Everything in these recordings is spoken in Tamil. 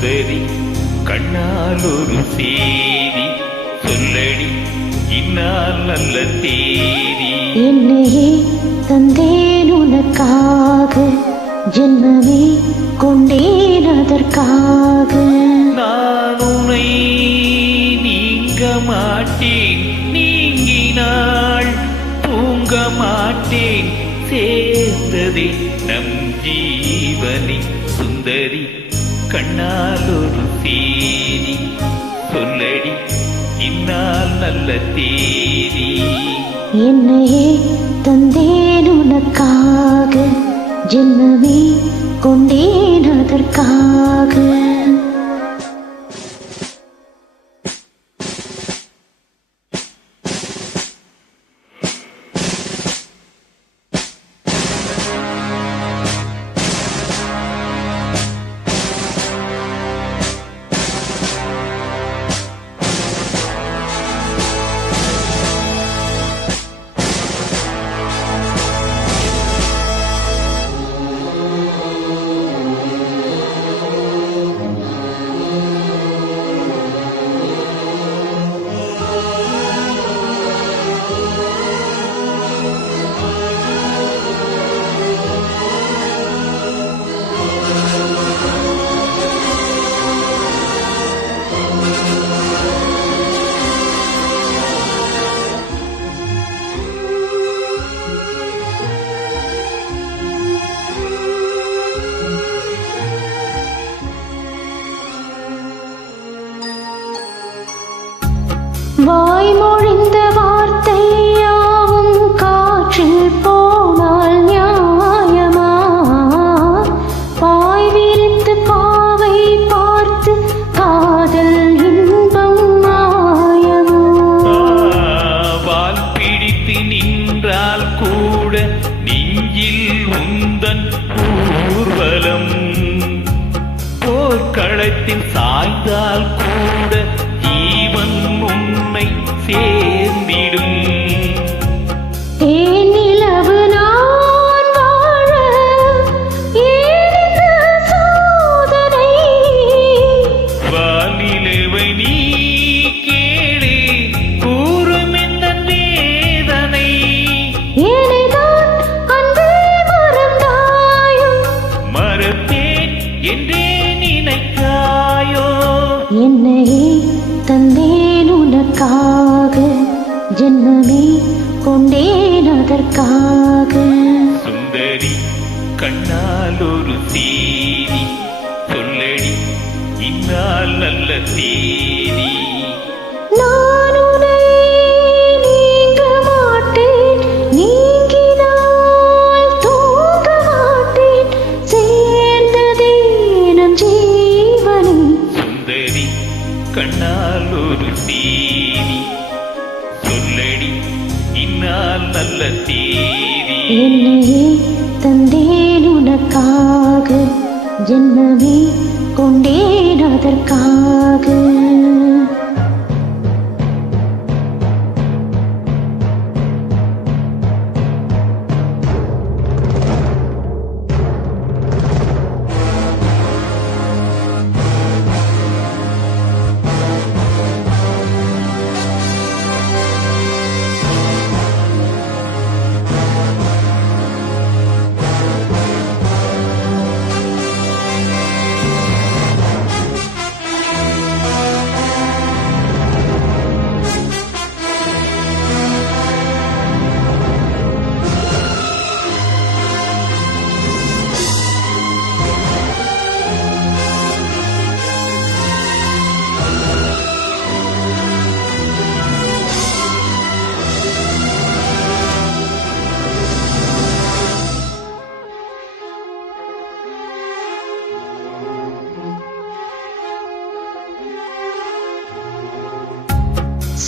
சுந்தரி கண்ணால் ஒரு சேதி சொல்லடி இன்னால் நல்ல தேதி. என்னையே தந்தேன் உனக்காக, ஜென்மமே கொண்டேன் அதற்காக. நான் உன்னை நீங்க மாட்டேன், நீங்கினாள் தூங்க மாட்டேன். சேர்ந்ததே நம் ஜீவனி சுந்தரி கண்ணால் ஒரு சேதி சொல்லடி இன்னால் நல்ல தேதி. என்னையே தந்தேன் உனக்காக, ஜென்மமே கொண்டேன் அதற்காக. வாய்மொழிந்த வார்த்தை யாவும் காற்றில் போனால் நியாயமா? பாய் விரித்து பாவை பார்த்து காதல் இன்பம் மாயமோ? வால் பிடித்து நின்றால் கூட நெஞ்சில் உந்தன் ஊர்வலம், போர்க்களத்தில் சாய்ந்தால் கூட ஜீவன் உன்னை சேர்ந்திடும். தேனிலவு நான் வாழ ஏன் சோதனை? வானிலவை நீ கேடு கூறும் இந்த வேதனை. ஏனைதான் அன்பே மறந்தாயோ? மறப்பேன் என்றே நினைக்காயோ? என்னையே தந்தேன் உனக்காக, ஜென்மமே கொண்டேன் அதற்காக. சுந்தரி கண்ணால் ஒரு சேதி சொல்லடி இன்னால் நல்ல தேதி. நான் உன்னை நீங்க மாட்டேன், நீங்கினால் தூங்க மாட்டேன். சேர்ந்ததே நம் ஜீவனி சுந்தரி கண்ணால் ஒரு சேதி சொல்லடி இன்னால் நல்ல தேதி. என்னையே தந்தேன் உனக்காக, ஜென்மமே கொண்டேன் அதற்காக.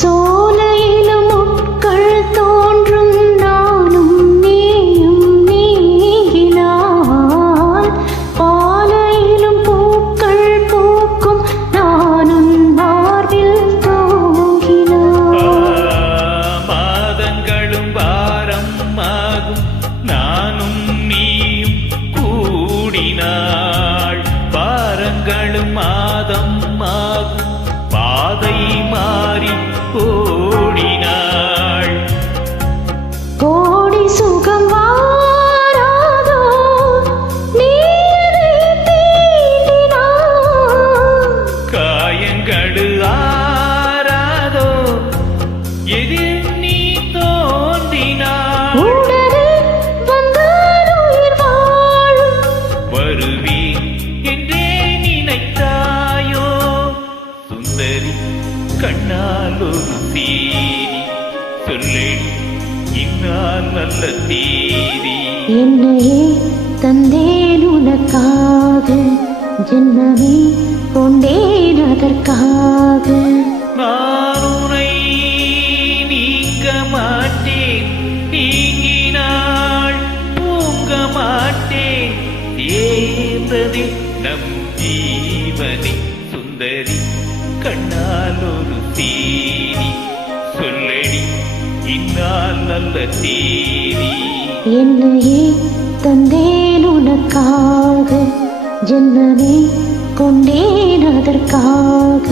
சோலையிலும் முட்கள் தோன்றும் நானும் நீயும் நீங்கினால், பாலையிலும் பூக்கள் பூக்கும் நானும் மார்பில் தூங்கினான். மாதங்களும் வாரம் ஆகும் நானும் நீயும் கூடினாள், வாரங்களும் கண்ணால் ஒரு தீனி சொல்லடி இன்னால் நல்ல தீனி. என்னையே தந்தேன் உனக்காக, ஜென்மமே கொண்டேன் அதற்காக. நான் உன்னை நீங்க மாட்டேன், நீங்கினாள் தூங்க மாட்டேன். சேர்ந்ததே நம் ஜீவனே சுந்தரி கண்ணால் ஒரு தீனி சொல்லடி இன்னால் நல்ல தீனி. என்னையே தந்தேன் உனக்காக, ஜென்மமே கொண்டேன் அதற்காக.